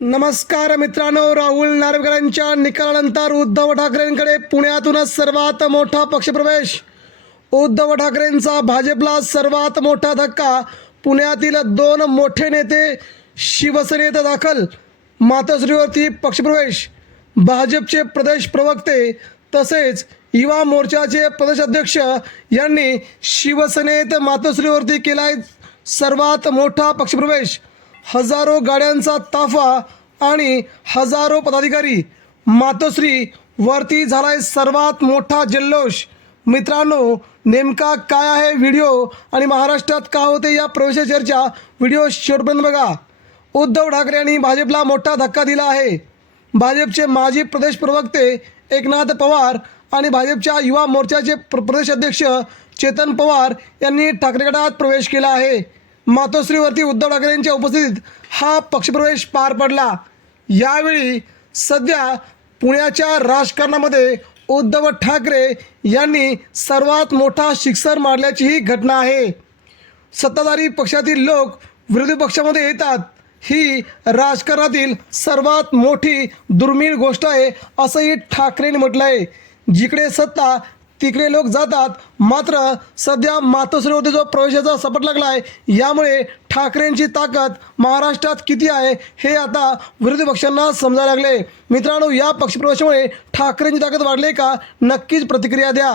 नमस्कार मित्रांनो राहुल नार्वेकरांच्या निकालानंतर उद्धव ठाकरेंकडे पुण्यातूनच सर्वात मोठा पक्षप्रवेश. उद्धव ठाकरेंचा भाजपला सर्वात मोठा धक्का पुण्यातील दोन मोठे नेते शिवसेनेत दाखल मातोश्रीवरती पक्षप्रवेश. भाजपचे प्रदेश प्रवक्ते तसेच युवा मोर्चाचे प्रदेशाध्यक्ष यांनी शिवसेनेत मातोश्रीवरती केलाय सर्वात मोठा पक्षप्रवेश. हजारो गाड्यांचा ताफा आणि हजारो पदाधिकारी मातोश्री वरती झालाय सर्वात मोठा जल्लोष. मित्रांनो नेमका काय आहे व्हिडिओ आणि महाराष्ट्रात का होते या प्रवेश चर्चा व्हिडिओ शेवटपर्यंत बघा. उद्धव ठाकरे यांनी भाजपला मोठा धक्का दिला आहे. भाजपचे माजी प्रदेश प्रवक्ते एकनाथ पवार आणि भाजपच्या युवा मोर्चाचे प्र प्रदेश अध्यक्ष चेतन पवार यांनी ठाकरे गटात प्रवेश केला आहे. मातोश्रीवरती उद्धव ठाकरेंच्या उपस्थितीत हा पक्षप्रवेश पार पडला. यावेळी सध्या पुण्याच्या राजकारणामध्ये उद्धव ठाकरे यांनी सर्वात मोठा शिक्सर मारल्याची ही घटना आहे. सत्ताधारी पक्षातील लोक विरोधी पक्षामध्ये येतात. ही राजकारणातील सर्वात मोठी दुर्मिळ गोष्ट आहे असंही ठाकरेंनी म्हटलं आहे जिकडे सत्ता तिकडे लोक जातात. मात्र सध्या मातोश्रीवरती जो प्रवेशाचा सपट लागला आहे यामुळे ठाकरेंची ताकद महाराष्ट्रात किती आहे हे आता विरोधी पक्षांना समजायला लागले. मित्रांनो या पक्षप्रवेशामुळे ठाकरेंची ताकद वाढली का? नक्कीच प्रतिक्रिया द्या.